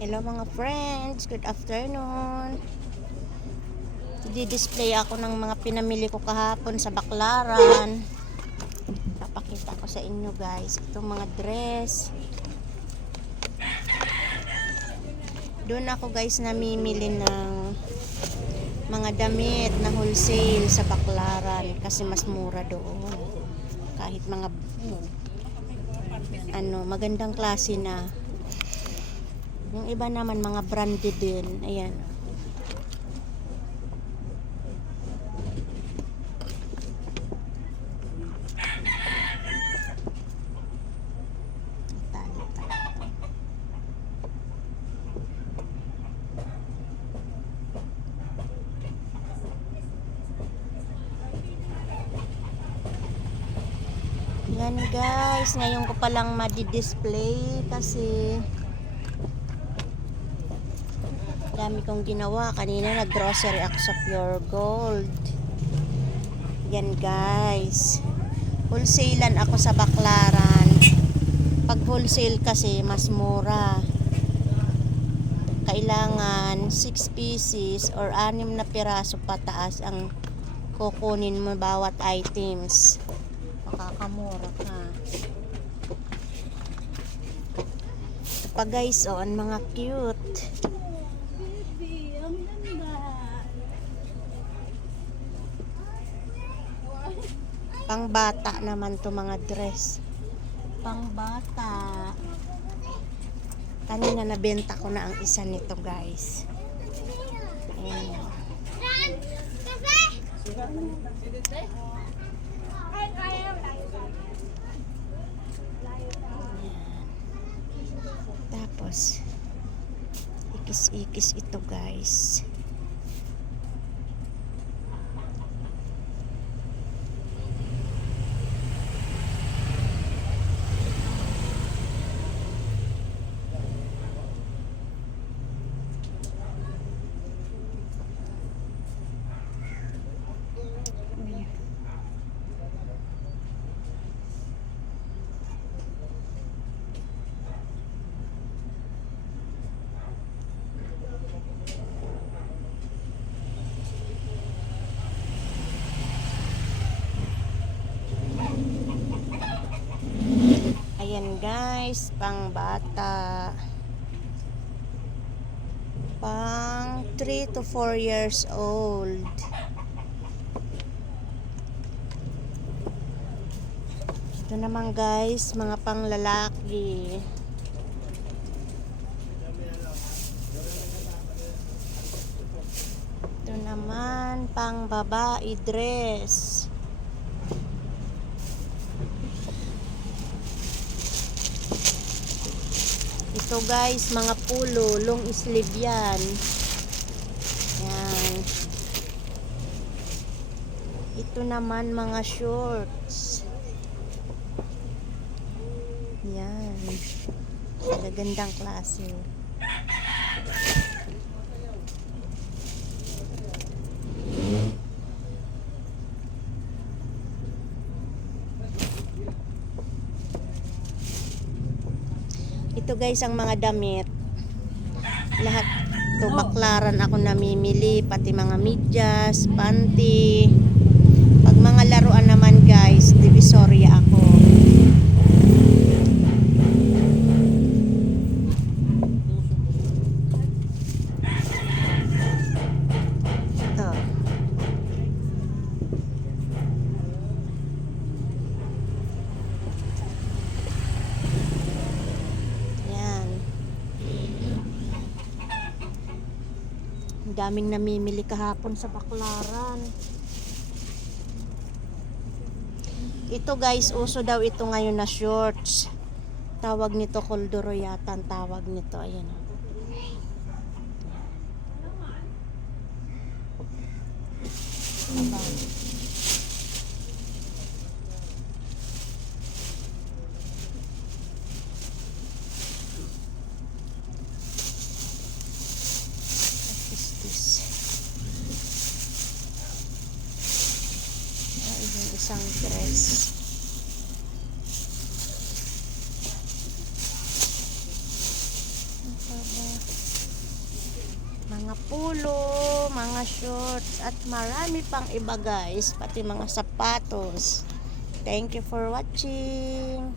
Hello mga friends, good afternoon. Di-display ako ng mga pinamili ko kahapon sa Baklaran. Papakita ko sa inyo guys, itong mga dress. Doon ako guys namimili ng mga damit na wholesale sa Baklaran kasi mas mura doon. Kahit mga magandang klase na. Yung iba naman mga branded din. Ayan. Yan guys, ngayon ko palang madi-display kasi dami kong ginawa. Kanina nag-grocery ako sa Pure Gold. Yan guys, wholesalean ako sa Baklaran. Pag wholesale kasi mas mura. Kailangan 6 pieces or 6 na piraso pataas ang kukunin mo bawat items. Makakamura ka. Ito pa guys, ang mga cute. Pang bata naman to mga dress. Pang bata. Kanina nabenta ko na ang isa nito guys. Ayan. Tapos ikis-ikis ito guys. Ayan guys, pang bata. Pang 3 to 4 years old. Ito naman guys, mga pang lalaki. Ito naman pang babae dress. Ito guys, mga pulo, long sleeve yan. Yan. Ito naman mga shorts. Yan. Magagandang klase. Ito guys ang mga damit. Lahat to Baklaran ako namimili, pati mga medyas, panty. Pag mga laruan naman guys, Divisoria ako. Daming namimili kahapon sa Baklaran. Ito guys, uso daw ito ngayon na shorts. Tawag nito koldoro yata ang tawag nito. Ayan. Isang dress. Ano pa ba? mga pulo, mga shorts, at marami pang iba guys, pati mga sapatos. Thank you for watching.